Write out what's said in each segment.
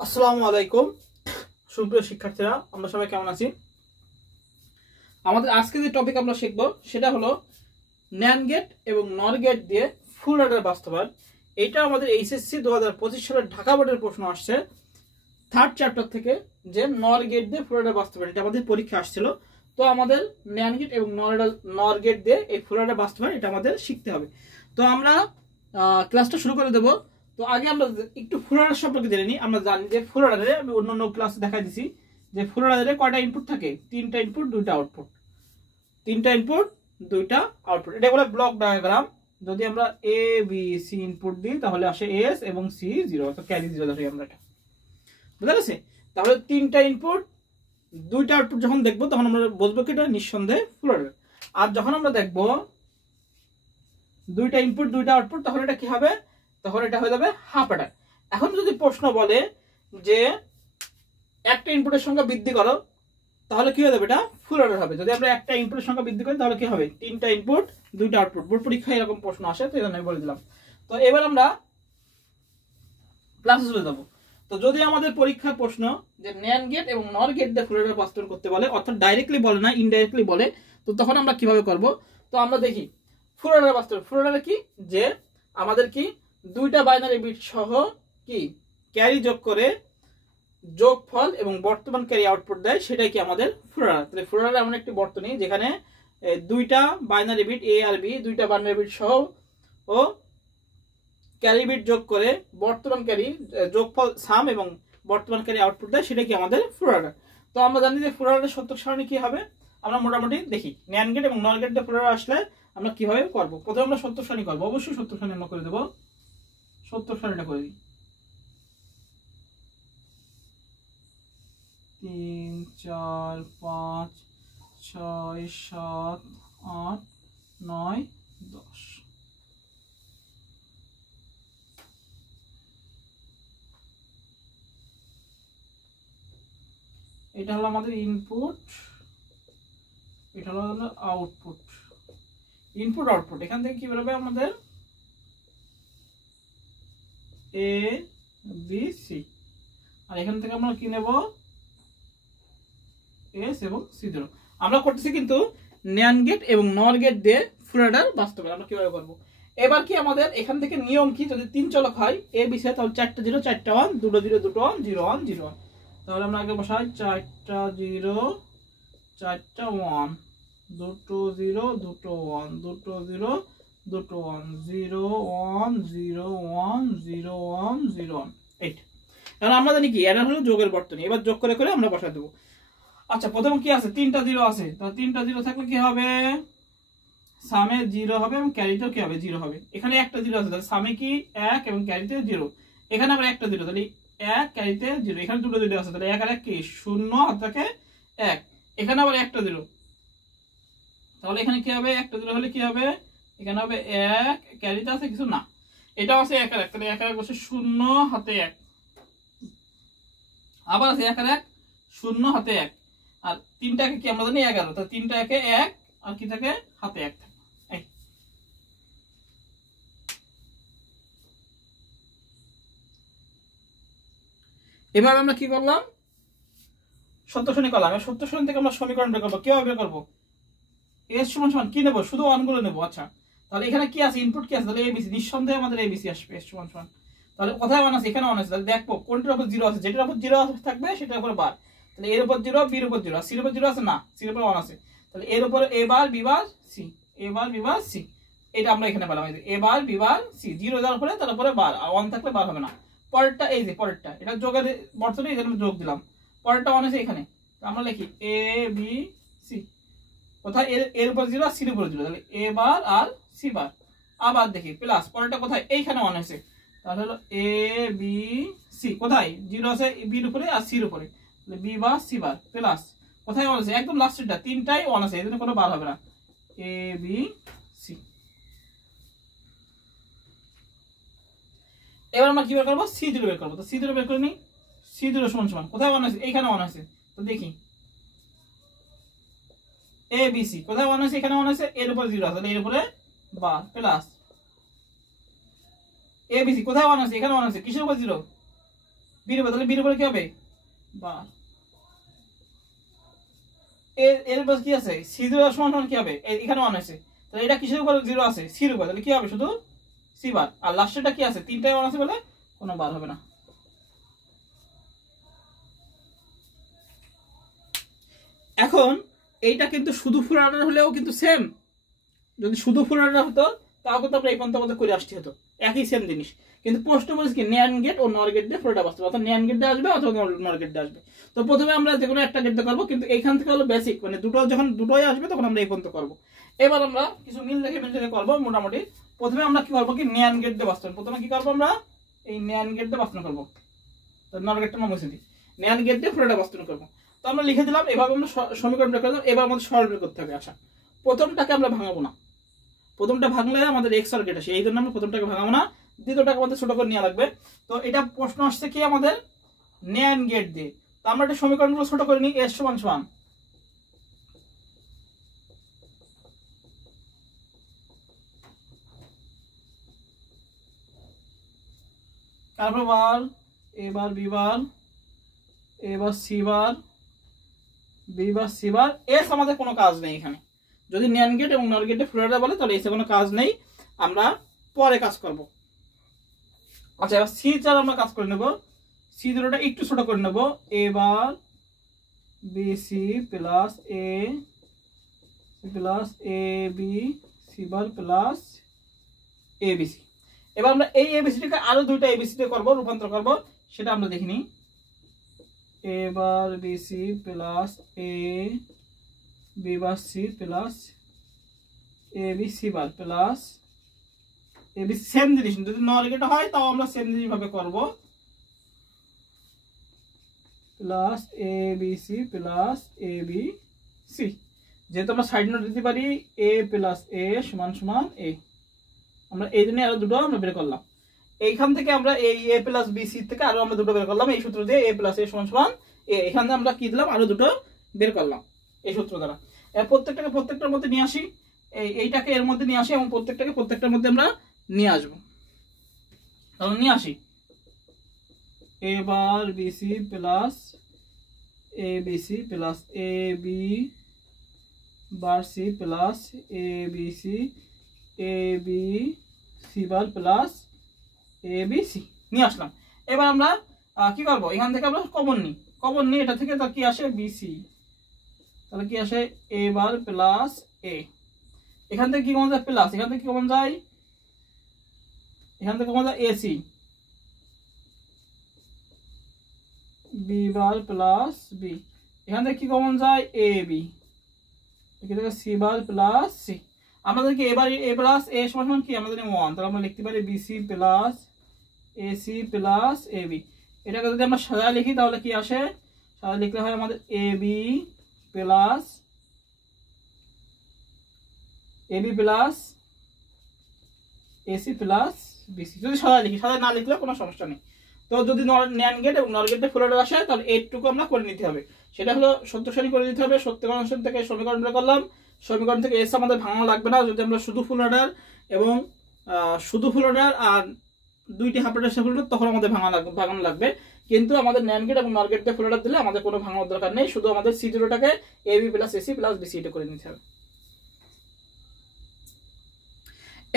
আসসালামু আলাইকুম সুপ্রিয় শিক্ষার্থীরা, আমরা সবাই কেমন আছি? আমাদের আজকে যে টপিক আমরা শিখব সেটা হলো ন্যান্ড গেট এবং নর গেট দিয়ে ফুল অ্যাডার বাস্তবায়ন। এটা আমাদের এইচএসসি 2025 সালের ঢাকা বোর্ডের প্রশ্ন আসছে থার্ড চ্যাপ্টার থেকে, যে নর গেট দিয়ে ফুল অ্যাডার বাস্তবায়ন। এটা আমাদের পরীক্ষা আসছিল। তো আমাদের ন্যান্ড গেট এবং নর গেট দিয়ে এই ফুল অ্যাডার বাস্তবায়ন এটা আমাদের শিখতে হবে। তো আমরা ক্লাসটা শুরু করে দেবো। তো আগে আমরা একটু ফুল অ্যাডার সম্পর্কে জেনে নিই। আমরা জানি যে ফুল অ্যাডারে, আমি অন্যান্য ক্লাসে দেখাই দিছি যে ফুল অ্যাডারে কয়টা ইনপুট থাকে? তিনটা ইনপুট, দুইটা আউটপুট। তিনটা ইনপুট, দুইটা আউটপুট। এটা বলে ব্লক ডায়াগ্রাম। যদি আমরা এ বি সি ইনপুট দিই তাহলে আসে এস এবং সি জিরো, অর্থাৎ ক্যারি জিরো ধরি আমরা। এটা বুঝা গেছে? তাহলে তিনটা ইনপুট, দুইটা আউটপুট যখন দেখবো তখন আমরা বুঝবো কি এটা নিঃসন্দেহে ফুল অ্যাডার। আর যখন আমরা দেখবো দুইটা ইনপুট, দুইটা আউটপুট, তখন এটা কি হবে? তখন এটা হয়ে যাবে হাফ অ্যাডার। এখন যদি প্রশ্ন বলে যে একটা ইনপুটের সংখ্যা বৃদ্ধি করো, তাহলে কি হয়ে যাবে? এটা ফুল অ্যাডার হবে। যদি আমরা একটা ইনপুটের সংখ্যা বৃদ্ধি করি তাহলে কি হবে? তিনটা ইনপুট, দুইটা আউটপুট। বোর্ড পরীক্ষায় এরকম প্রশ্ন আসে, তো এই জন্য আমি বলে দিলাম। তো এবার আমরা ক্লাসে চলে যাবো। তো যদি আমাদের পরীক্ষার প্রশ্ন যে ন্যান্ড গেট এবং নর গেট দিয়ে ফুল অ্যাডার বাস্তবায়ন করতে বলে, অর্থাৎ ডাইরেক্টলি বলে না, ইনডাইরেক্টলি বলে, তো তখন আমরা কিভাবে করব? তো আমরা দেখি ফুল অ্যাডার বাস্তবায়ন। ফুল অ্যাডার কি? যে আমাদের কি দুইটা বাইনারি বিট সহ কি ক্যারি যোগ করে যোগফল এবং বর্তমান ক্যারি আউটপুট দেয়, সেটাই কি আমাদের ফুল অ্যাডার। তাহলে ফুল অ্যাডার এমন একটি বর্তনী যেখানে দুইটা বাইনারি বিট এ আর বি, দুইটা বাইনারি বিট সহ ও ক্যারি বিট যোগ করে বর্তমান ক্যারি যোগফল সাম এবং বর্তমান ক্যারি আউটপুট দেয়, সেটা কি আমাদের ফুল অ্যাডার। তো আমরা জানি যে ফুল অ্যাডারের সত্যক সারণী কি হবে। আমরা মোটামুটি দেখি ন্যান্ড গেট এবং নর গেট দিয়ে ফুল অ্যাডার আসলে আমরা কিভাবে করব। প্রথমে আমরা সত্যক সারণী করবো। অবশ্যই সত্যক সারণী আমরা করে দেবো। সত্যক সারণীটা করে দিই। 3 4 5 6 7 8 9 10। এটা হলো আমাদের ইনপুট, এটা হলো আউটপুট। ইনপুট আউটপুট এখান থেকে কি বেরোবে? আমাদের এ বি সি। আর এখান থেকে আমরা কি নেব? এস এবং সি ধরো। আমরা করতেছি কিন্তু ন্যান্ড গেট এবং নর গেট দিয়ে ফুল অ্যাডার বাস্তবায়ন আমরা কিভাবে করব। এবার কি আমাদের এখান থেকে নিয়ম কি? যদি তিন চলক হয় এ বি সি, তাহলে চারটা জিরো, চারটা ওয়ান, দুটো জিরো, দুটো one, zero one, zero one. তাহলে আমরা আগে বসাই চারটা জিরো, চারটা ওয়ান, দুটো জিরো, দুটো ওয়ান, দুটো জিরো, দুটো one, zero one, zero one, zero one, zero one, eight. এখন আমরা জানি কি এটা হলো যোগের বর্তনী। এবার যোগ করে করে আমরা বসাই দেবো। আচ্ছা, প্রথমে কি আছে? তিনটা জিরো আছে। তাহলে তিনটা জিরো থাকলে কি হবে? সামে জিরো হবে এবং ক্যারিতেও কি হবে? জিরো হবে। এখানে একটা জিরো আছে, তাহলে সামে কি এক এবং ক্যারিতে জিরো। এখানে আবার একটা জিরো, তাহলে এক, ক্যারিতে জিরো। এখানে দুটো জিরো আছে, তাহলে এক আর এক কি শূন্য, হাত থাকে এক। এখানে আবার একটা জিরো, তাহলে এখানে কি হবে? একটা জিরো হলে কি হবে? এখানে হবে এক, ক্যারিতে আছে কিছু না, এটাও আছে এক আর এক, তাহলে এক আর এক বসে শূন্য, হাতে এক। আবার আছে এক আর এক, শূন্য, হাতে এক। আর তিনটা একে কি আমরা জানি 11, তাহলে তিনটা একে এক, আর কি থাকে? হাতে এক থাকে। এভাবে আমরা কি করলাম? সত্য সারণী করলাম। সত্য সারণী থেকে আমরা সমীকরণ বের করবো। কিভাবে বের করবো? এস সমান সমান কি নেবো? শুধু ওয়ান গুলো নেবো। আচ্ছা, তাহলে এখানে কি আছে? ইনপুট কি আছে? তাহলে এবিসি, নিঃসন্দেহে আমাদের এবিসি আসবে। এস সমান সমান, তাহলে কোথায় ওয়ান আছে? এখানে ওয়ান আছে। তাহলে দেখবো কোনটার উপর জিরো আছে। যেটার উপর জিরো থাকবে সেটার উপর বার। তাহলে এর উপর জিরো, বির উপর জিরো, সির উপর জিরো আছে না, সির উপর ওয়ান আছে। তাহলে এর উপর এ bar, B bar, C, A bar, B bar, C. এটা আমরা এখানে পেলাম। এ bar, B bar, C. Zero যাওয়ার পরে তার উপরে বার, আর ওয়ান থাকলে বার হবে না। পরেরটা এই যে পরেরটা, এটা যোগের বর্তনী, এই জন্য যোগ দিলাম। পরেরটা ওয়ান আছে এখানে, আমরা লিখি এ বি সি। কোথায়? এর উপর জিরো, সির উপর জিরো, তাহলে এ বার আর সি বার। আবার দেখি প্লাস, পরেরটা কোথায়? এইখানে ওয়ান আছে, তাহলে হলো এ বি সি। কোথায়? জিরো আছে বির উপরে আর সির উপরে, তাহলে B bar, C bar, plus কোথায় ওয়ান আছে? একদম লাস্টেরটা, তিনটাই ওয়ান আছে, এই জন্য কোনো বার হবে না। এ বি সি। এবার আমরা কি বের করবো? সি জিরো বের করবো। তো সি জিরো বের করে নিই। সি জিরো সমান সমান কোথায় ওয়ান আছে? এইখানে ওয়ান আছে, তো দেখি এ বি সি। কোথায় ওয়ান আছে? এখানে ওয়ান আছে, এর উপরে জিরো আছে, এর উপরে বার, প্লাস এ বি সি। কোথায় ওয়ান আছে? এখানে ওয়ান আছে, কিসের উপর জিরো? বির উপরে, তাহলে বির উপরে কি হবে বার, এর উপর কি আছে সি জিরো সমান সমান কি হবে, এখানে 1 আছে, তাহলে এটা কিসের উপর 0 আছে, সির উপর, তাহলে কি হবে শুধু সি বার। আর লাস্টেরটা কি আছে, 3টায় 1 আছে বলে কোনো বার হবে না। এখন এইটা কিন্তু শুধু ফুল অর্ডার হলেও কিন্তু সেম, যদি শুধু ফুল অর্ডার হতো তাও কিন্তু আমরা এই পর্যন্ত আমাদের করে আসতে হতো, একই সেম জিনিস। কিন্তু প্রশ্ন বলেছে কি ন্যান্ড গেট ও নর গেট দিয়ে ফুলটা বাস্তব, অর্থাৎ ন্যান্ড গেট দিয়ে আসবে অথবা নর গেট দিয়ে আসবে। তো প্রথমে আমরা যে কোনো একটা গেট দিয়ে করবো, কিন্তু এইখান থেকে হলো বেসিক, মানে দুটো যখন দুটোই আসবে তখন আমরা এই পর্যন্ত করবো। এবার আমরা কিছু মিল দেখে মিল দেখে করবো। মোটামুটি প্রথমে আমরা কি করবো, কি ন্যান্ড গেট দিয়ে বাস্তব, প্রথমে কি করবো আমরা এই ন্যান্ড গেট দিয়ে বাস্তব করবো, নর গেটটা নাম মুছে দিই, ন্যান্ড গেট দিয়ে ফুলটা বাস্তব করবো। তো আমরা লিখে দিলাম, এভাবে আমরা সমীকরণ বের করলাম। এবার আমাদের সরল বের করতে হবে। আচ্ছা, প্রথমটাকে আমরা ভাঙাবো না, প্রথমটা ভাঙলে আমাদের এক্স আর গেট আসে, এই জন্য আমরা প্রথমটাকে ভাঙাবো না, দ্বিতীয়টাকে আমাদের ছোট করে নেওয়া লাগবে। তো এটা প্রশ্ন আসছে কি আমাদের ন্যান্ড গেট দিয়ে, তো আমরা একটা সমীকরণগুলো ছোট করে নিই। এস সমান সমান তারপর বার, এবার বি বার, এবার C bar, B bar C bar. এস আমাদের কোনো কাজ নেই এখানে, যদি ন্যান্ড গেট এবং নর গেটে ফুল অর্ডার বলে তাহলে এসে কোনো কাজ নেই, আমরা পরে কাজ করব। আচ্ছা, এবার সি চার আমরা কাজ করে নেব, সি জিরোটা একটু ছোট করে নেব। এবার B C plus A plus A B C bar plus A B C. এবার আমরা এই এবিসিটাকে আরো দুইটা এবিসিতে করবো, রূপান্তর করব, সেটা আমরা দেখিনি। এবার B C plus A B bar C plus A B C bar plus A B, same জিনিস, যদি নর গেট হয় তাও আমরা সেম জিনিস ভাবে করব, plus A B C plus A B C. যেহেতু আমরা সাইড নোট দিতে পারি এ প্লাস এ সমান সমান এ, আমরা এই জন্য আরো দুটো আমরা বের করলাম। এইখান থেকে আমরা এই এ প্লাস বি সি থেকে আরো আমরা দুটো বের করলাম, এই সূত্র দিয়ে এ প্লাস এ সমান সমান এ, এখান থেকে আমরা কি দিলাম আরো দুটো বের করলাম এই সূত্র দ্বারা। প্রত্যেকটাকে প্রত্যেকটার মধ্যে নিয়ে আসি, এইটাকে এর মধ্যে নিয়ে আসি এবং প্রত্যেকটাকে প্রত্যেকটার মধ্যে আমরা নিয়ে আসবো। তাহলে নিয়ে আসি, এবার BC plus A BC plus A B bar C plus A BC A B C bar plus A B C নিয়ে আসলাম। এবার আমরা কি করবো, এখান থেকে আমরা কমন নিই, কমন নিই এটা থেকে, তার কি আসে বিসি, তাহলে কি আসে এ বার প্লাস এ, এখান থেকে কি কমন যায় প্লাস, এখান থেকে কি কমন যায়, এখান থেকে কমন যায় AC B bar plus B, এখান থেকে কি কমন যায় এ বি, এখান থেকে সি বার প্লাস সি। আমাদেরকে এবার এ প্লাস এ সমান কি আমাদের 1, তাহলে আমরা লিখতে পারি BC plus AC plus A B. এটাকে যদি আমরা সাজায় লিখি তাহলে কি আসে, সাজায় লিখতে হয় আমাদের A B plus AC plus BC. যদি সাজায় লিখি, সাজায় না লিখলে কোনো সমস্যা নেই। তো যদি ন্যান্ড গেট এবং নর গেটে ফুল অর্ডার আসে তাহলে এইটুকু আমরা করে নিতে হবে, সেটা হলো সত্য সারি করে নিতে হবে। সত্যকরণ থেকে সমীকরণ বের করলাম, সমীকরণ থেকে এস আমাদের ভাঙা লাগবে না যদি আমরা শুধু ফুল অর্ডার এবং শুধু ফুল অর্ডার আর দুইটি হাফ অর্ডার ফুল অর্ডার তখন আমাদের ভাঙানো লাগবে। কিন্তু আমাদের ন্যান্ড গেট এবং নর গেটে ফুল অর্ডার দিলে আমাদের কোনো ভাঙানোর দরকার নেই, শুধু আমাদের সি জিরোটাকে A B plus AC plus BC এটা করে নিতে হবে।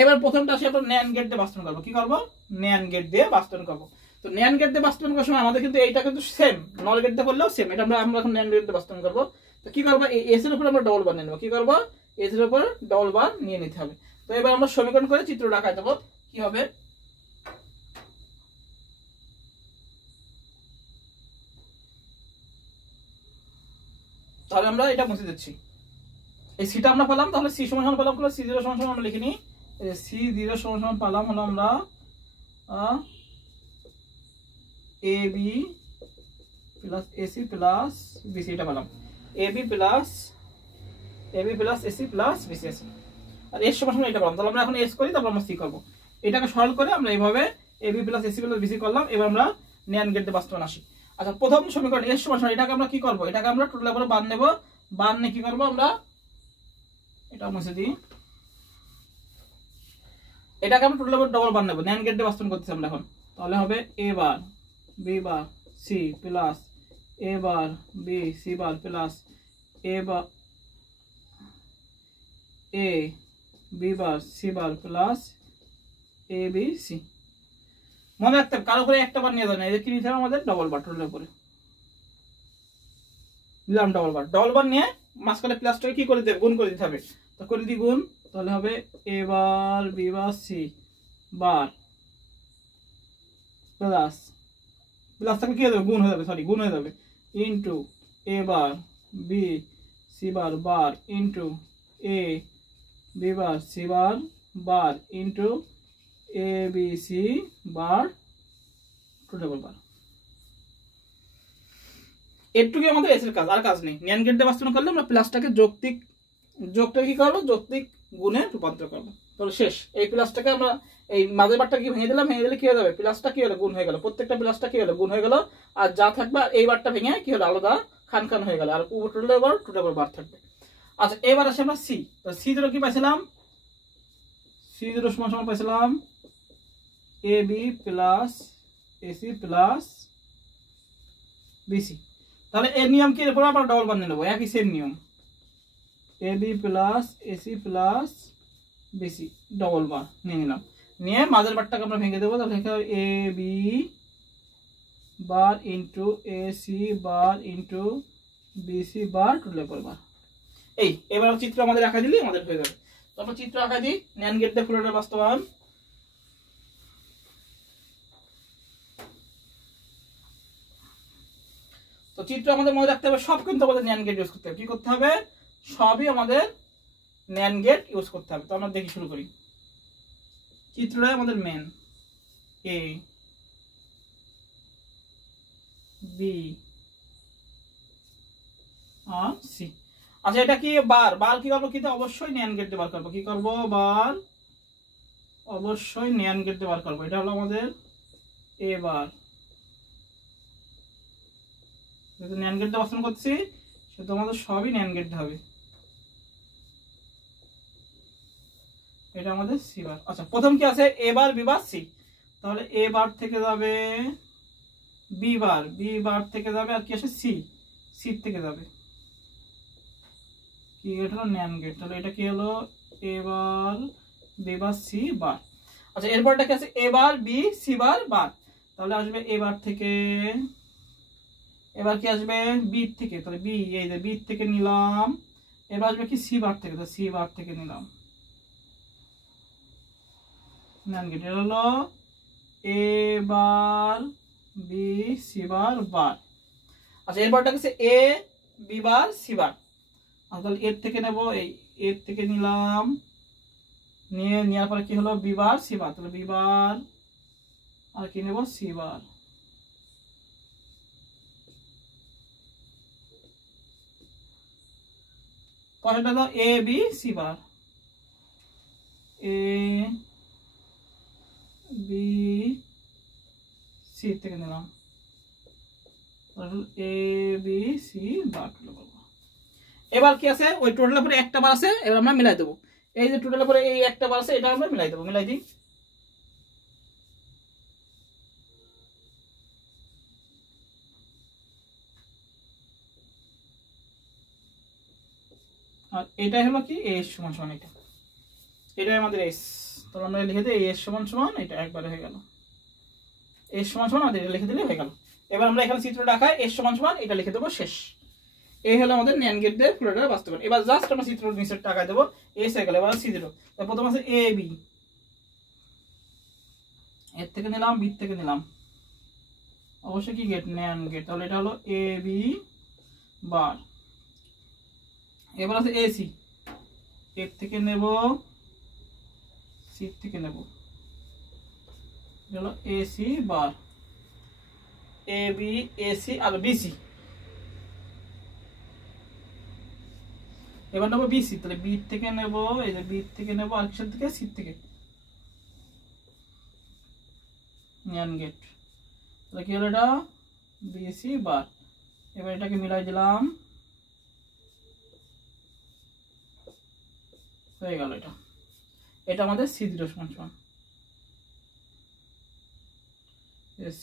এবার প্রথমটা আসে আমরা ন্যান্ড গেট দিয়ে বাস্তবায়ন করবো, কি করবো ন্যান্ড গেট দিয়ে বাস্তবায়ন করবো। তো ন্যান্ড গেট দিয়ে বাস্তবায়ন করার সময় আমাদের কিন্তু এইটা কিন্তু সেম, নর গেট দিয়ে করলেও সেম, এটা আমরা এখন ন্যান্ড গেট দিয়ে বাস্তবায়ন করবো। তো কি করবো, এই এস এর উপর আমরা ডবল বার নিয়ে নেবো, কি করবো এস এর উপর ডবল বার নিয়ে নিতে হবে। তো এবার আমরা সমীকরণ করে চিত্র দেখাই দেবো কি হবে। তাহলে আমরা এটা মুছে দিচ্ছি, এই সিটা আমরা পেলাম, তাহলে সি সমান সমান পেলাম, সি জিরো সমান সমান আমরা লিখে নিই, সি জিরো সমান সমান পেলাম হলো আমরা A B plus AC plus BC, এটা পেলাম A B plus AC plus BC আছে, আর এস সমান সমান এটা পেলাম। তাহলে আমরা এখন এস করি, তারপর আমরা সি করবো। এটাকে সরল করে আমরা এইভাবে A B plus AC plus BC করলাম। এবার আমরা ন্যান্ড গেট দিয়ে বাস্তবায়ন আসি। আচ্ছা, প্রথম সমীকরণ এস সমান সমান, এটাকে আমরা কি করবো, এটাকে আমরা টোটাল করে বার নেবো, বার নিয়ে কি করবো আমরা এটা মুছে দিই, এটাকে আমরা টোটাল ডবল বার নেবো, ন্যান্ড গেট দিয়ে বাস্তবায়ন করতেছি আমরা এখন। তাহলে হবে A bar B bar C plus A bar B C bar plus A bar A B bar C bar plus A B C. মনে রাখতে হবে কারো করে একটা বার নিয়ে যাবে না, এদের কি নিতে হবে আমাদের ডবল বার, টোটালের উপরে দিলাম ডবল বার নিয়ে মাঝখানে প্লাসটাকে কি করে দেবে, গুণ করে দিতে হবে। তো করে দিই গুণ, তাহলে হবে A bar B bar C bar plus প্লাসটাকে কি হয়ে যাবে, গুণ হয়ে যাবে, সরি গুণ হয়ে যাবে, into A bar B C bar bar into A B bar C bar into A B C bar total bar. এটুকু আমাদের এস এর কাজ, আর কাজ নেই। ন্যান্ড গেট দিয়ে বাস্তবায়ন করলে আমরা প্লাসটাকে যোগটাকে কি করবো, যৌক্তিক গুণে রূপান্তর করবো। তাহলে শেষ। এই প্লাসটাকে আমরা এই মাঝের বারটা কি ভেঙে দিলাম, ভেঙে দিলে কি হয়ে যাবে, প্লাসটা কি হলো, গুণ হয়ে গেল, প্রত্যেকটা প্লাসটা কি হলো, গুণ হয়ে গেল। আর যা থাকবে এই বারটা ভেঙে কি হলো, আলাদা খান খান হয়ে গেল, আর টোটাল বার থাকবে। আচ্ছা এবার আসে আমরা সি। সি জিরো কি পাইছিলাম, সি জিরো সমান সমান পাইছিলাম A B plus AC plus BC. তাহলে এর নিয়ম কি, এরপর আমরা ডবল বার নিয়ে নেবো, একই সেম নিয়ম, A B plus AC plus BC double bar নিয়ে নিলাম, নিয়ে মাঝের বারটাকে আমরা ভেঙে দেবো। তাহলে A B bar into A C bar into BC bar total bar. এই এবার চিত্র আমাদের আঁকা দিলে আমাদের হয়ে যাবে। তো আমরা চিত্র আঁকা দিই, ন্যান্ড গেট দিয়ে ফুল বাস্তবায়ন। তো চিত্র আমাদের মনে রাখতে হবে, সব কিন্তু আমাদের ন্যান্ড গেট ইউজ করতে হবে। কি করতে হবে, সবই আমাদের ন্যান্ড গেট ইউজ করতে হবে। তো আমরা দেখি শুরু করি। চিত্রটাই আমাদের main, A B R C. আচ্ছা এটা কি বার, বার কি করবো, কিন্তু অবশ্যই ন্যান্ড গেট দিয়ে বার করবো। কি করবো, বার অবশ্যই ন্যান্ড গেট দিয়ে বার করবো। এটা হলো আমাদের এ বার, যেহেতু ন্যান্ড গেট দিয়ে বাস্তবায়ন করছি সেহেতু আমাদের সবই ন্যান্ড গেট হবে। এটা আমাদের সি বার। আচ্ছা প্রথম কি আছে, এ বার বি বার সি। তাহলে এ বার থেকে যাবে বি বার, বি বার থেকে যাবে আর কি আসে সি, সি থেকে যাবে কি, এটা হলো ন্যান্ড গেট। তাহলে এটা কি হলো, A bar B bar C বার। আচ্ছা এরপরটা কি আছে, এ bar B C bar bar. তাহলে আসবে এ বার থেকে, এবার কি আসবে বি থেকে, তাহলে বি, এই যে বি থেকে নিলাম। এবার আসবে কি সি বার থেকে, তো সি বার থেকে নিলাম। ন্যান্ড গেট এটা হলো A bar B C bar বার। আচ্ছা এরপরটা কি এ বি বার সি বার। তাহলে এর থেকে নেব, এই এর থেকে নিলাম, নিয়ে নেওয়ার পরে কি হলো বি বার সি বার। তাহলে বি বার আর কি নেব সি বার। পরেরটা দাও A B C bar, A B C থেকে নিলাম, এ বি সি বার। এবার কি আছে, ওই টোটালের পরে একটা বার আছে, এবার আমরা মিলাই দেবো। এই যে টোটালের পরে এই একটা বার আছে, এটা আমরা মিলাই দেবো। মিলাই দিই, আর এটাই হলো কি এস সমান সমান, এটা এটাই আমাদের এস। তাহলে আমরা লিখে দিই এস সমান সমান, এটা একবারে হয়ে গেল, এস সমান সমান আমাদের এটা লিখে দিলে হয়ে গেল। এবার আমরা এখানে চিত্র দেখায় এস সমান সমান এটা লিখে দেবো, শেষ। এই হলো আমাদের ন্যান্ড গেট দিয়ে পুরোটা বাস্তবায়ন। এবার জাস্ট আমরা চিত্র নিচের টাকায় দেবো, এস হয়ে গেল। এবার সি জিরো, প্রথম আছে এ বি, এর থেকে নিলাম বি থেকে নিলাম, অবশ্যই কি গেট, ন্যান্ড গেট। তাহলে এটা হলো এ বি বার। এবার আছে এসি, এর থেকে নেব সি থেকে নেব, হলো AC bar, A B AC R BC. এবার নেবো বিসি, তাহলে বি থেকে নেব, এই যে বি থেকে নেব আর কিসের থেকে, সি থেকে, ন্যান্ড গেট। তাহলে কি হলো, এটা বিসি বার। এবার এটাকে মিলাই দিলাম, হয়ে গেল। এটা এটা আমাদের সি জিরো সমান সমান,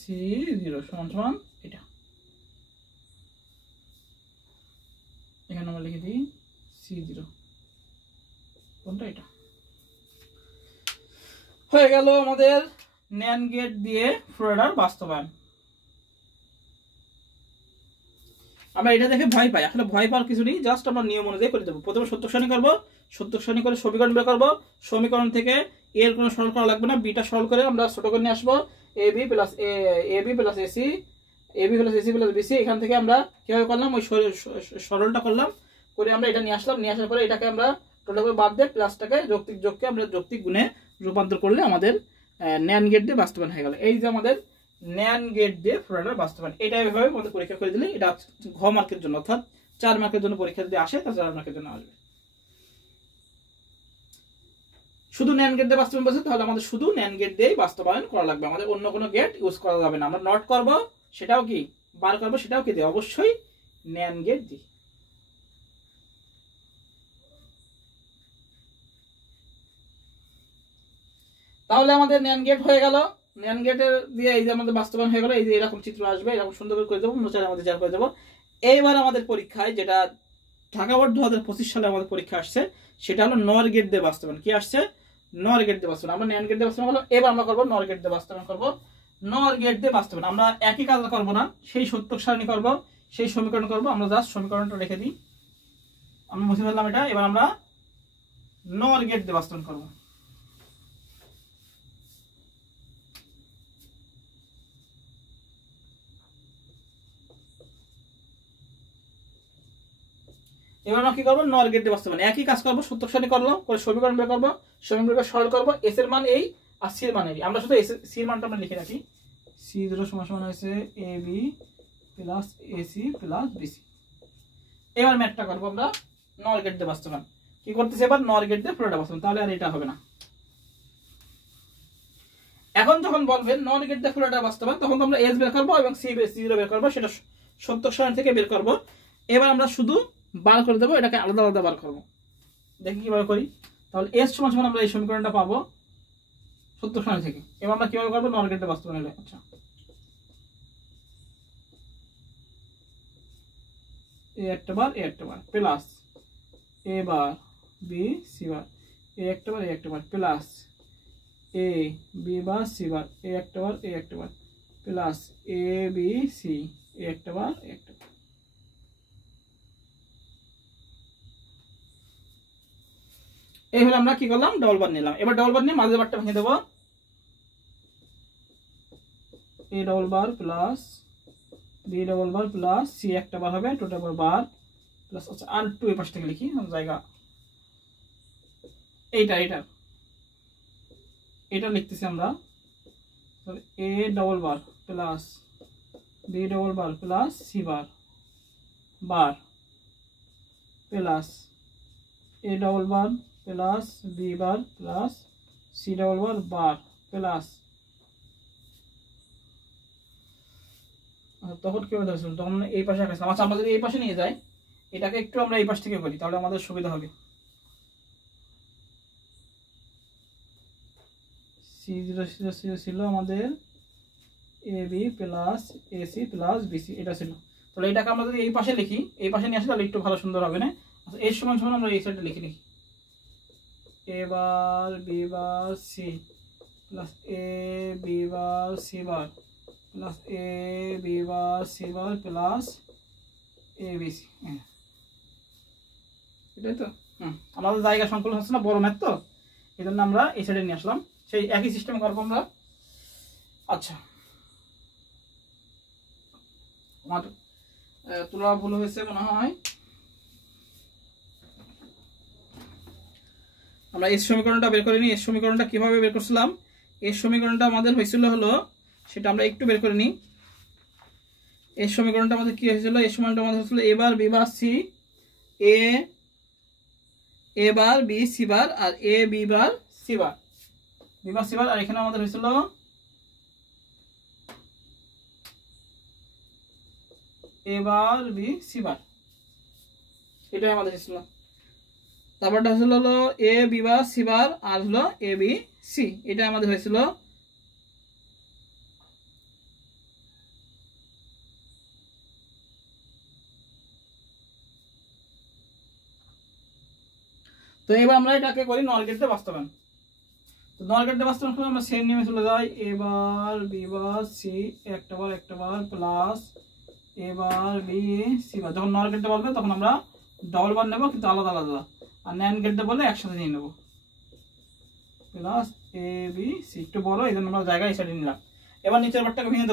সি জিরো সমান সমান এটা। এখানে আমরা লিখে দিই C0, কোনটা এটা হয়ে গেল আমাদের NAND গেট দিয়ে ফ্লোরাইডার বাস্তবায়ন। আমরা এটা দেখে ভয় পাই, আসলে ভয় পাওয়ার কিছু নেই, জাস্ট আমরা নিয়ম অনুযায়ী করে দেবো। প্রথমে সত্য সারণী করবো, সত্য সারণী করে সমীকরণ বের করবো, সমীকরণ থেকে এর কোনো সরল করা লাগবে না, বিটা সরল করে আমরা ছোট করে নিয়ে আসবো, AB plus AC, AB plus AC plus BC. এখান থেকে আমরা কিভাবে করলাম, ওই সরলটা করলাম, করে আমরা এটা নিয়ে আসলাম, নিয়ে আসার পরে এটাকে আমরা টোটাল করে বাদ দিয়ে প্লাসটাকে যৌক্তিক যোগকে আমরা যৌক্তিক গুণে রূপান্তর করলে আমাদের NAND গেট দিয়ে বাস্তবায়ন হয়ে গেল। এই যে আমাদের NAND গেট দিয়ে ফ্লোরাইডার বাস্তবায়ন, এটা এভাবে আমাদের পরীক্ষা করে দিলে এটা ঘ মার্কের জন্য, অর্থাৎ 4 মার্কের জন্য পরীক্ষা যদি আসে তা 4 মার্কের জন্য আসবে। শুধু NAND গেট দিয়ে বাস্তবায়ন বলছে, তাহলে আমাদের শুধু NAND গেট দিয়েই বাস্তবায়ন করা লাগবে, আমাদের অন্য কোনো গেট ইউজ করা যাবে না। আমরা নট করব সেটাও কি, বার করবো সেটাও কি দিয়ে, অবশ্যই NAND গেট দিই। তাহলে আমাদের NAND গেট হয়ে গেল, NAND গেটের দিয়ে এই যে আমাদের বাস্তবায়ন হয়ে গেল, এই যে এরকম চিত্র আসবে, এরকম সুন্দর করে দেবো, নোচার আমাদের জার করে দেবো। এইবার আমাদের পরীক্ষায় যেটা ঢাকা বোর্ড 2025 সালে আমাদের পরীক্ষা আসছে, সেটা হলো NOR গেট দিয়ে বাস্তবায়ন। কি আসছে? NOR গেট দিয়ে বাস্তবায়ন। আমরা NAND গেট দিয়ে বাস্তবায়ন হলো, এবার আমরা করবো NOR গেট দিয়ে বাস্তবায়ন করবো। NOR গেট দিয়ে বাস্তবায়ন আমরা একই কাজ করবো না, সেই সত্য সারণী করবো, সেই সমীকরণ করবো। আমরা জাস্ট সমীকরণটা রেখে দিই, আমরা মুছে ফেললাম এটা। এবার আমরা NOR গেট দিয়ে বাস্তবায়ন করবো। এবার আমরা কি করবো, NOR গেট দিয়ে বাস্তবায়ন একই কাজ করবো, সূত্র সারণী করলাম, করে সমীকরণ বের করবো, সমীকরণ সরল করবো, এস এর মান এই আর সি এর মান এই। আমরা শুধু সি এর মানটা আমরা লিখে রাখি, C0 সমান হয়েছে AB plus AC plus BC। এবার ম্যাথটা করবো আমরা NOR গেট দিয়ে বাস্তবায়ন। কি করতেছে এবার, NOR গেট দিয়ে ফ্লোরাইডার বাস্তবায়ন, তাহলে আর এটা হবে না। এখন যখন বলবেন NOR গেট দিয়ে ফ্লোরাইডার বাস্তবায়ন, তখন আমরা S বের করবো এবং C0 বের করবো, সেটা সত্য সারণী থেকে বের করবো। এবার আমরা শুধু বার করে দেবো, এটাকে আলাদা আলাদা বার করবো। দেখি কিভাবে করি। তাহলে S সমান আমরা এই সমীকরণটা পাবো সত্য সারণী থেকে। এবার আমরা কিভাবে করবো, NOR গেট দিয়ে বাস্তবায়ন হলে, আচ্ছা এ একটা বার এ একটা বার plus A bar B C bar, A একটা বার এ একটা বার plus A B bar C bar, A একটা বার এ একটা বার প্লাস এ বি সি, এ একটা বার এ একটা বার। এই হলো আমরা কি করলাম, ডবল বার নিলাম। এবার ডবল বার নিয়ে মাঝের বারটা ভেঙে দেবো, A double bar plus B double bar plus C একটা বার হবে, টোটাল বার প্লাস, আচ্ছা আর টু এই পাশ থেকে লিখি জায়গা, এটা লিখতেছি আমরা, A double bar plus B double bar plus C bar bar plus A double bar plus B bar plus C double bar bar plus, তখন কি হবে, তখন এই পাশে রাখা। আচ্ছা আমরা যদি এই পাশে নিয়ে যাই, এটাকে একটু আমরা এই পাশ থেকে করি, তাহলে আমাদের সুবিধা হবে। C0 ছিল আমাদের AB plus AC plus BC, এটা ছিল। তাহলে এটাকে আমরা যদি এই পাশে লিখি, এই পাশে নিয়ে আসি, তাহলে একটু ভালো সুন্দর হবে না। আচ্ছা এর সমান সমান আমরা এই সাইডে লিখি A bar B bar C plus A B bar C bar plus A B bar C bar plus ABC। এটাই তো আমাদের জায়গা সংকলন হচ্ছে না, বড় ম্যাথ তো, এই জন্য আমরা এই সাইডে নিয়ে আসলাম। সেই একই সিস্টেম করবো আমরা। আচ্ছা আমার তুলা ভুল হয়েছে মনে হয়, আমরা এই সমীকরণটা বের করে নিই। এই সমীকরণটা কিভাবে বের করছিলাম, এই সমীকরণটা আমাদের হয়েছিল হলো, সেটা আমরা একটু বের করে নিই। এই সমীকরণটা আমাদের কি হয়েছিল, এই সমীকরণটা আমাদের হয়েছিল A bar B bar C, A bar B C bar আর A B bar C bar, B bar C bar, আর এখানে আমাদের হয়েছিল এ বার বি সি বার, এটাই আমাদের হয়েছিল। তারপরটা হলো A B bar C bar আর হলো এ বি সি, এটা আমাদের হয়েছিল। তো এবার আমরা এটাকে করি নর গেট দিয়ে বাস্তবায়ন। তো নর গেট দিয়ে বাস্তবায়ন করে আমরা সেম নিয়মে চলে যাই, এবার বি বার সি একটা বার প্লাস এবার বি সি বার। যখন নর গেটটা বলবে তখন আমরা ডবল বার নেবো, কিন্তু আলাদা আলাদা, আর ন্যান্ড গেটটা বলে একসাথে নিয়ে নেবো, প্লাস এ বি সি। একটু বড় এই জন্য আমরা জায়গা এই সাইডে নিলাম। এবার নিচের বারটাকে ভেঙে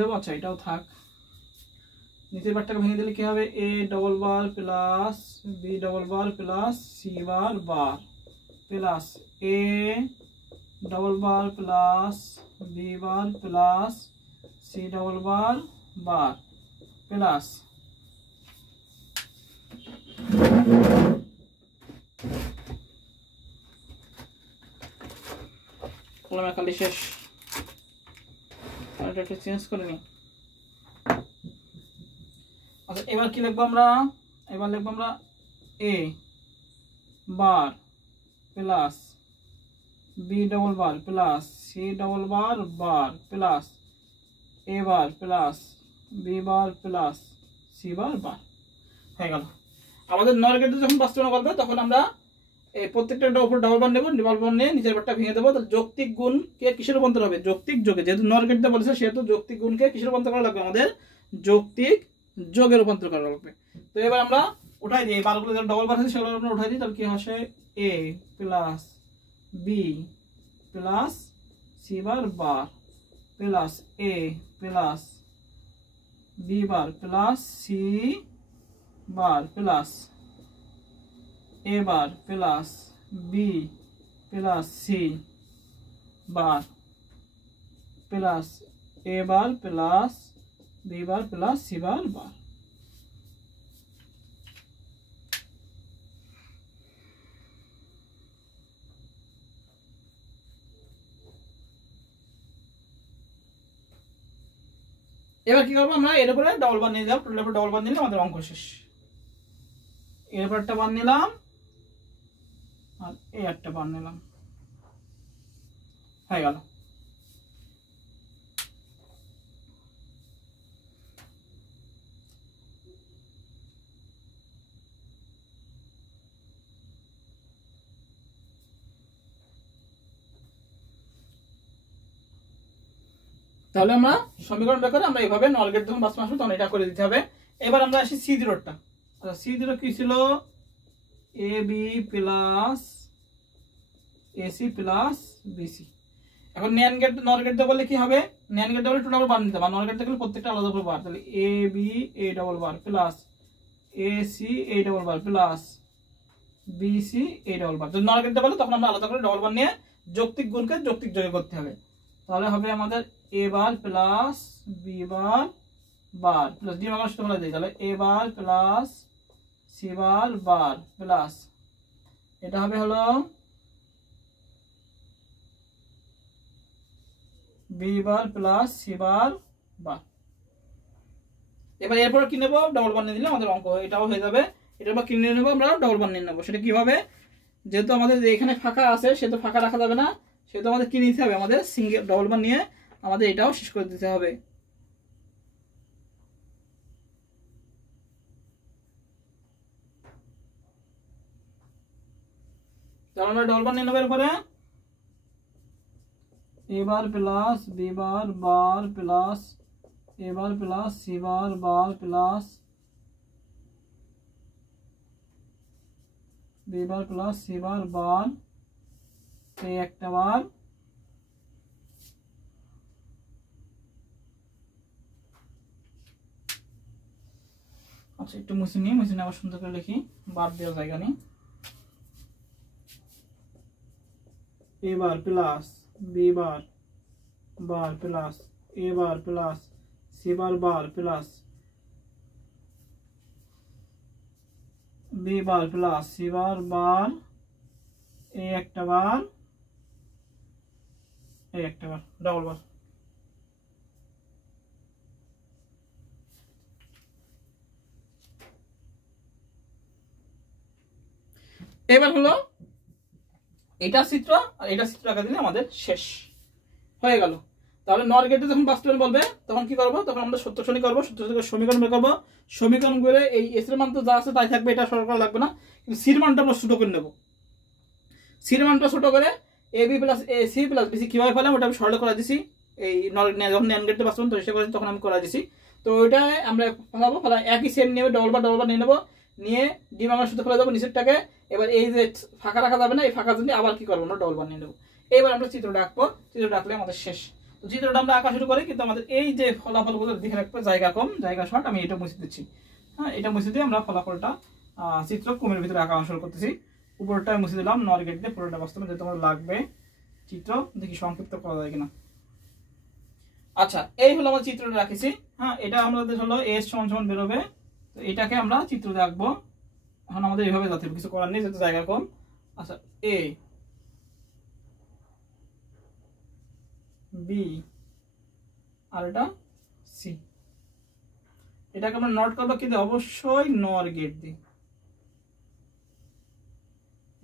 দেবো, আচ্ছা এটাও থাক। নিচের বারটাকে ভেঙে দিলে কি হবে, A double bar plus B double bar plus C bar plus A double bar plus B bar plus C double bar plus কলমের কালি শেষ, এটা একটু চেঞ্জ করে নিই। আচ্ছা এবার কি লিখবো আমরা, A bar plus B double bar plus C double bar plus A bar plus B bar plus C bar হয়ে গেল। আমাদের নর গেটে যখন বাস্তবায়ন করবে তখন আমরা এই প্রত্যেকটার উপর ডবল বার নেব, ডবল বার নিয়ে নিচের বারটা ভেঙে দেবো। তাহলে যৌক্তিক গুণকে কিসের রূপান্তর হবে, যৌক্তিক যোগে। যেহেতু নর গেটটা বলেছে সেহেতু যৌক্তিক গুণকে কিসের রূপান্তর করা লাগবে, আমাদের যৌক্তিক যোগে রূপান্তর করা লাগবে। তো এবার আমরা উঠাই দিই, বারগুলো ডবল বার আছে সেগুলো আমরা উঠাই দিই। তাহলে কি আসে, A plus B plus C bar plus A plus B bar plus C bar plus A bar plus B plus C bar plus A bar plus B bar plus C bar এবার কি করবো আমরা, এর উপরে double bar নিয়ে যাবো, টোটালের উপরে double বার নিলে আমাদের অঙ্ক শেষ। এর উপর একটা বার নিলাম আর এই একটা বার নিলাম, হয়ে গেল। তাহলে আমরা সমীকরণ বের করে আমরা এইভাবে নর গেট যখন বাস্তবায়ন আসবে তখন এটা করে দিতে হবে। এবার আমরা আসি সি জিরোটা। আচ্ছা সি জিরো কি ছিল, A B plus AC plus BC. এখন ন্যান্ড গেট নর গেট বললে কি হবে, ন্যান্ড গেট বলে টোটাল বার নিতে হবে, নর গেট গেলে প্রত্যেকটা আলাদা করে বার। তাহলে A B A double bar plus AC A double bar plus BC A double bar. যদি নর গেট বলে তখন আমরা আলাদা করে ডবল বার নিয়ে যৌক্তিক গুণকে যৌক্তিক যোগে করতে হবে। তাহলে হবে আমাদের A bar plus B bar plus D মাগার সাথে বলা যায়, তাহলে A bar plus C bar plus এটা হবে হলো B bar plus C bar. এবার এরপর কি নেবো, ডবল বার নিয়ে দিলে আমাদের অঙ্ক এটাও হয়ে যাবে। এটা আবার কিনে নেবো আমরা, ডবল বার নিয়ে নেবো। সেটা কিভাবে, যেহেতু আমাদের এখানে ফাঁকা আছে সেহেতু ফাঁকা রাখা যাবে না, সেহেতু আমাদের কি নিতে হবে, আমাদের সিঙ্গেল ডবল বার নিয়ে আমাদের এটাও শেষ করে দিতে হবে। তাহলে আমরা ডবল বার নিয়ে নেবো। এরপরে A bar plus B bar plus A bar plus C bar plus B bar plus C bar এই একটা বার আচ্ছা একটু মুছে নিয়ে আবার সুন্দর করে লিখি, বার দেওয়ার জায়গা নেই। A bar plus B bar plus A bar plus C bar plus B bar plus C bar এই একটা বার ডবল বার। এবার হলো এটা চিত্র আর এটা চিত্র আঁকা দিলে আমাদের শেষ হয়ে গেল। তাহলে নর গেটে যখন বাস্তবায়ন বলবে তখন কি করবো, তখন আমরা সত্য শ্রেণী করবো, সত্য শ্রেণীর সমীকরণ বের করবো। সমীকরণ করে এই এস এর মান তো যা আছে তাই থাকবে, এটা সরল করা লাগবে না, কিন্তু সির মানটা আমরা ছোট করে নেবো। সির মানটা ছোট করে A B plus A C plus BC কিভাবে পেলাম ওটা আমি সরল করে দিছি। এই যখন ন্যান্ড গেটে বাস্তবায়ন তো করেছি তখন আমি করে দিছি। তো ওইটা আমরা ফেলাবো, ফেলা একই সেম নিয়ে ডবল বার নিয়ে নেবো, নিয়ে ডিম আমার শুধু ফেলে দেবো নিচেরটাকে। এবার এই যে ফাঁকা রাখা যাবে না, এই ফাঁকা জন্য আবার কি করবো, আমরা ডবল বার নিয়ে নেবো। এবার আমরা চিত্রটা আঁকবো, চিত্রটা আঁকলে আমাদের শেষ। তো চিত্রটা আমরা আঁকা শুরু করি, কিন্তু আমাদের এই যে ফলাফলগুলো দেখে রাখবো, জায়গা কম জায়গা শর্ট, আমি এটা মুছে দিচ্ছি। হ্যাঁ, এটা মুছে দিয়ে আমরা ফলাফলটা চিত্র কমের ভিতরে আঁকা শুরু করতেছি। উপরটা মুছে দিলাম নর গেট দিয়ে, পুরোটা বাস্তবে যেহেতু আমার লাগবে চিত্র, দেখি সংক্ষিপ্ত করা যায় কিনা। আচ্ছা, এই হলো আমার চিত্রটা রাখেছি। হ্যাঁ, এটা আমাদের হলো এস সমান সমান বেরোবে, তো এটাকে আমরা চিত্র আঁকবো। এখন আমাদের এইভাবে যাতে কিছু করার নেই, যেহেতু জায়গা কম। আচ্ছা, এ বি আর এটা সি, এটাকে আমরা নট করবো কিন্তু অবশ্যই নর গেট দিয়ে।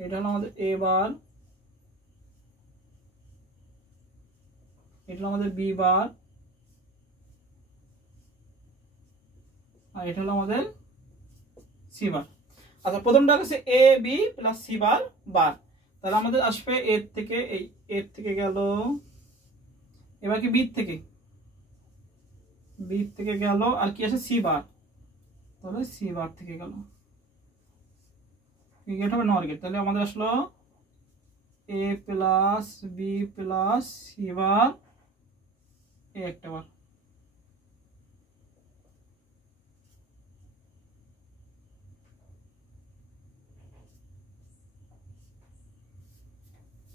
এটা হলো আমাদের এ বার, এটা হলো আমাদের বি বার, আর এটা হলো আমাদের সি বার। আচ্ছা, প্রথমটা হচ্ছে এ B plus C bar bar, তাহলে আমাদের আসবে এর থেকে, এই এর থেকে গেল, এবার কি বি থেকে গেল, আর কি আছে সি বার, তাহলে সি বার থেকে গেল, কি গেট হবে নর গেট। তাহলে আমাদের আসলো A plus B plus C bar, A একটা বার।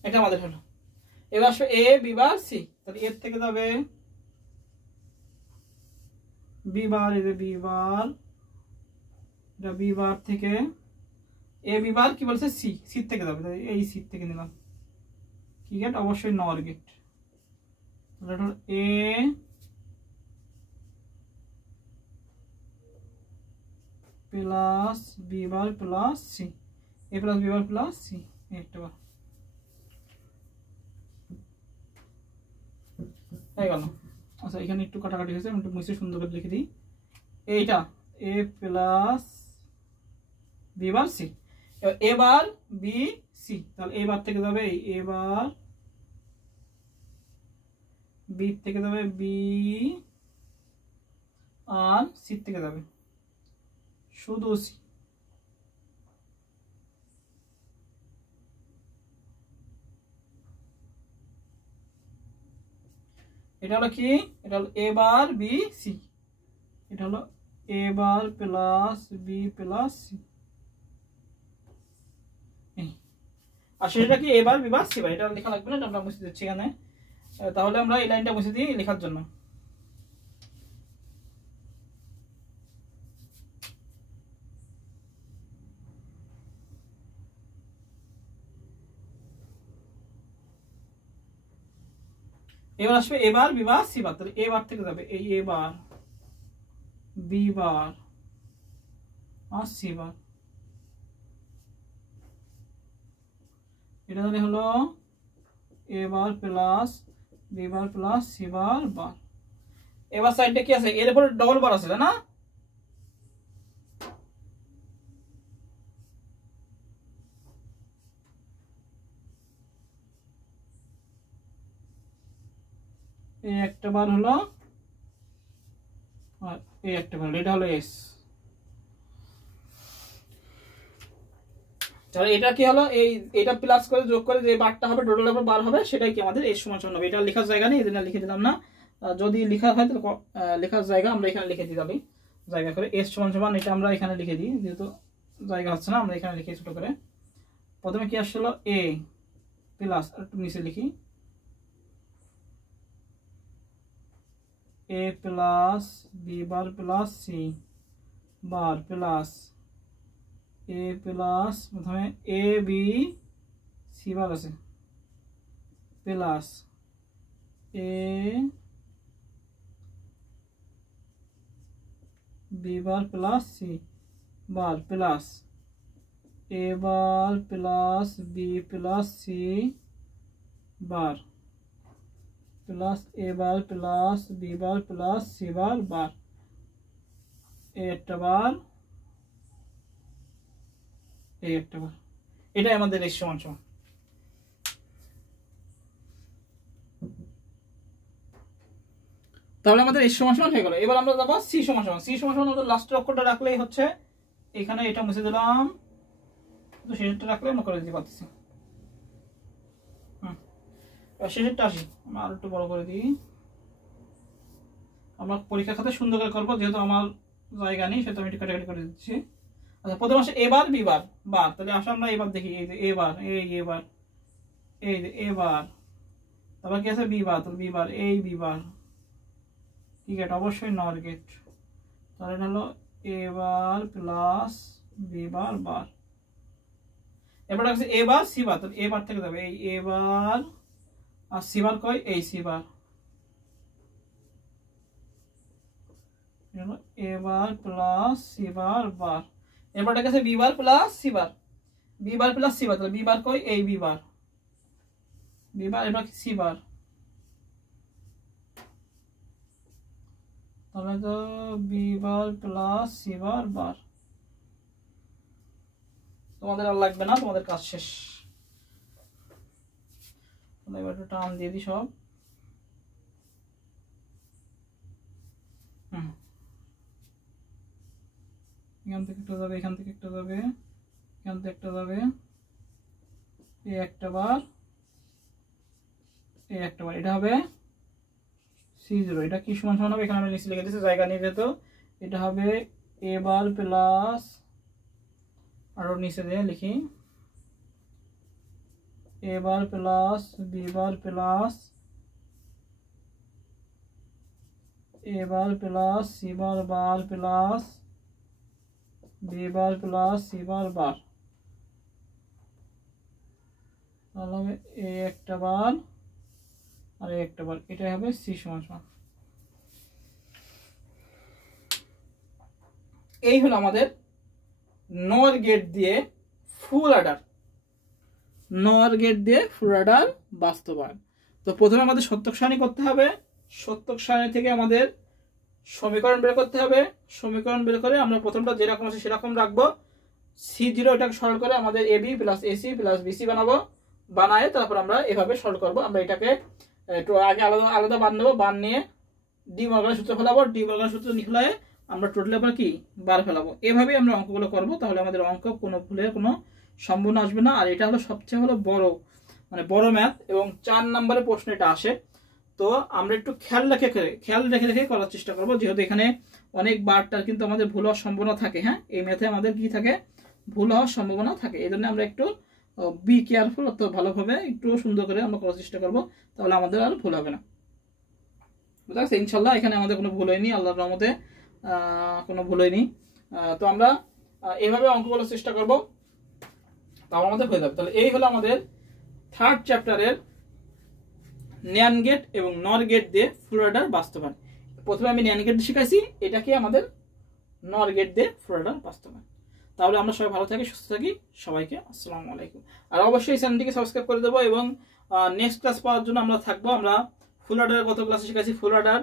এটা আমাদের হলো। এবার আসবে এ বি বার সি, তাহলে এর থেকে যাবে বি বার, এই যে বি বার, এটা বি বার থেকে এ বি বার কি বলছে সি, সি থেকে যাবে, এই সি থেকে নিলাম কি গেট, অবশ্যই নর গেট। তাহলে এটা হলো A plus B bar plus C, A plus B bar plus C, একটা বার হয়ে গেল। আচ্ছা, এখানে একটু কাটাকাটি হয়েছে, আমি একটু মুছে সুন্দর করে লিখে দিই। এইটা এ plus B bar C, A bar B C, তাহলে এ বার থেকে যাবে এ বার, বি থেকে যাবে বি, আর সি থেকে যাবে শুধু সি। এটা হলো কি, এটা হলো এ বার বি সি, এটা হলো A bar plus B plus C, আর সেটা কি এ বার বি বার সি বার, এটা লেখা লাগবে না, এটা আমরা মুছে দিচ্ছি এখানে। তাহলে আমরা এই লাইনটা মুছে দিই লেখার জন্য। এবার আসবে এ বার বি বার সি বার, তাহলে এ বার থেকে যাবে এই এ বার বি বার আর সি বার, এটা তাহলে হলো A bar plus B bar plus C bar bar. এবার সাইডে কি আছে, এর উপরে ডবল বার আছে না, এই একটা বার হলো আর এই একটা বার, এটা হলো এস। তাহলে এটা কি হলো, এই এটা প্লাস করে যোগ করে যে বারটা হবে টোটাল বার হবে, সেটাই কি আমাদের এস সমান হবে। এটা লেখার জায়গা নেই, এজন্য লিখে দিলাম না। যদি লেখা হয় তাহলে লেখার জায়গা আমরা এখানে লিখে দিই, যাবে জায়গা করে এস সমান সমান, এটা আমরা এখানে লিখে দিই, যেহেতু জায়গা হচ্ছে না আমরা এখানে লিখে ছোট করে। প্রথমে কি আসলো এ প্লাস, একটু নিচে লিখি, A plus B bar plus C bar plus A plus, প্রথমে এ বি সি বার আছে plus A B bar plus C bar plus A bar plus B plus C bar plus A bar plus B bar plus C bar bar, এই একটা বার, এই একটা বার, এটাই আমাদের S সমান সমান। তাহলে আমাদের এস সমান সমান হয়ে গেল। এবার আমরা যাবো সি সমান সমান। সি সমান সমান আমাদের লাস্টের অক্ষরটা রাখলেই হচ্ছে, এখানে এটা মুছে দিলাম, তো শেষেরটা রাখলে আমরা করে দিতে পারতেছি। শেষেরটা আসি, আমরা আরো একটু বড় করে দিই, আমরা পরীক্ষার খাতে সুন্দর করে করবো, যেহেতু আমার জায়গা নেই সেহেতু আমি একটু কাটাকাটি করে দিচ্ছি। আচ্ছা, প্রথম আসে এবার বিবার বার, তাহলে আসলে আমরা এবার দেখি, এই যে এবার, এই এবার, এই যে এবার, তারপর কি আছে বিবার, তাহলে বিবার, এই বিবার কি গেট, অবশ্যই নর গেট, তাহলে হলো এবার প্লাস বিবার বার। এবার আছে এবার সিবার, তাহলে এবার থেকে যাবে এই এবার, আর সিবার কয় এই সিবার, এবার প্লাস সিবার বার। এবারটা গেছে বিবার প্লাস সিবার, বিবার প্লাস সিবার, তাহলে বিবার কয় এই বিবার, বিবার, এবার সিবার, তাহলে তো বিবার প্লাস সিবার বার। তোমাদের আর লাগবে না, তোমাদের কাজ শেষ। এবার একটু টান দিয়ে দিই সব। এখান থেকে একটা যাবে, এখান থেকে একটা যাবে, এখান থেকে একটা যাবে, এই একটা বার, এই একটা বার, এটা হবে C0। এটা কি সমান সমান হবে, এখানে আমি নিচে লিখে দিচ্ছি, জায়গা নিয়ে যেত, এটা হবে এ বার প্লাস, আরো নিচে দিয়ে লিখি, A bar plus B bar plus A bar plus C bar bar plus B bar plus C bar bar, তাহলে হবে এ একটা বার আর একটা বার, এটাই হবে সি সমান সমান। এই হলো আমাদের নর গেট দিয়ে ফুল অ্যাডার, নর গেট দিয়ে ফুল অ্যাডার বাস্তবায়ন। তো প্রথমে আমাদের সত্যক সারণী করতে হবে, সত্যক সারণী থেকে আমাদের সমীকরণ বের করতে হবে, সমীকরণ বের করে আমরা প্রথমটা যেরকম আছে সেরকম রাখবো, C0 এটাকে সরল করে আমাদের AB plus AC plus BC বানাবো, বানায় তারপর আমরা এভাবে সরল করবো। আমরা এটাকে একটু আগে আলাদা আলাদা বান নেবো, বান নিয়ে ডি মর্গানের সূত্র ফেলাবো, ডি মর্গানের সূত্র নিখলায় আমরা টোটালি আবার কি বার ফেলাবো। এভাবেই আমরা অঙ্কগুলো করবো, তাহলে আমাদের অঙ্ক কোনো ভুলের কোনো সম্ভাবনা আসবে না। আর এটা হলো সবচেয়ে হলো বড়, মানে বড় ম্যাথ, এবং 4 নম্বরের প্রশ্ন এটা আসে। তো আমরা একটু খেয়াল রেখে রেখে করার চেষ্টা করবো, যেহেতু এখানে অনেক বারটার কিন্তু আমাদের ভুল হওয়ার সম্ভাবনা থাকে। হ্যাঁ, এই ম্যাথে আমাদের কি থাকে, ভুল হওয়ার সম্ভাবনা থাকে। এই জন্য আমরা একটু বি কেয়ারফুল, অত ভালোভাবে একটু সুন্দর করে আমরা করার চেষ্টা করবো, তাহলে আমাদের আর ভুল হবে না। বুঝা গেছে? ইনশাল্লাহ এখানে আমাদের কোনো ভুল হয়নি, আল্লাহর রহমতে কোনো ভুল হয়নি। তো আমরা এইভাবে অঙ্ক করার চেষ্টা করবো, তাও আমাদের হয়ে যাবে। তাহলে এই হলো আমাদের 3rd চ্যাপ্টারের ন্যান গেট এবং নর গেট দিয়ে ফুল অ্যাডার বাস্তবায়ন। প্রথমে আমি ন্যান গেট শিখাইছি, এটা কি আমাদের নর গেট দিয়ে ফুল অ্যাডার বাস্তবায়ন। তাহলে আমরা সবাই ভালো থাকি, সুস্থ থাকি, সবাইকে আসসালামু আলাইকুম। আর অবশ্যই চ্যানেলটিকে সাবস্ক্রাইব করে দেবো, এবং নেক্সট ক্লাস পাওয়ার জন্য আমরা থাকবো। আমরা ফুল অ্যাডার গত ক্লাসে শিখাইছি, ফুল অ্যাডার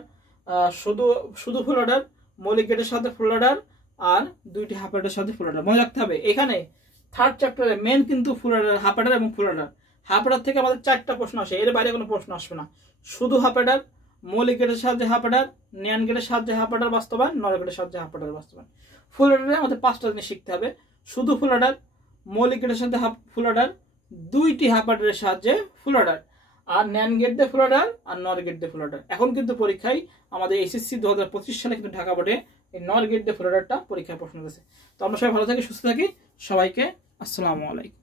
শুধু ফুল অ্যাডার, মৌলিক গেটের সাথে ফুল অ্যাডার, আর 2টি হাফ অ্যাডারের সাথে ফুল অ্যাডার। মনে রাখতে হবে এখানে 3rd চ্যাপ্টারে মেন কিন্তু ফুল অ্যাডার, হাফ অ্যাডার এবং ফুল অ্যাডার। হাফ অ্যাডার থেকে আমাদের 4টা প্রশ্ন আসে, এর বাইরে কোনো প্রশ্ন আসবে না। শুধু হাফ অ্যাডার, মৌলিক গেটের সাহায্যে হাফ অ্যাডার, ন্যান গেটের সাহায্যে হাফ অ্যাডার বাস্তবায়ন, নর গেটের সাহায্যে হাফ অ্যাডার বাস্তবায়ন। ফুল অ্যাডারে আমাদের 5টা জিনিস শিখতে হবে, শুধু ফুল অ্যাডার, মৌলিক গেটের সাথে ফুল অ্যাডার, 2টি হাফ অ্যাডারের সাহায্যে ফুল অ্যাডার, আর ন্যান গেট দিয়ে ফুল অ্যাডার, আর নর গেট দিয়ে ফুল অ্যাডার। এখন কিন্তু পরীক্ষায় আমাদের এসএসসি 2025 সালে কিন্তু ঢাকা বোর্ডে এই নর গেট দিয়ে ফুল অ্যাডারটা পরীক্ষায় প্রশ্ন দিয়েছে। তো আমরা সবাই ভালো থাকি, সুস্থ থাকি, সবাইকে আসসালামু আলাইকুম।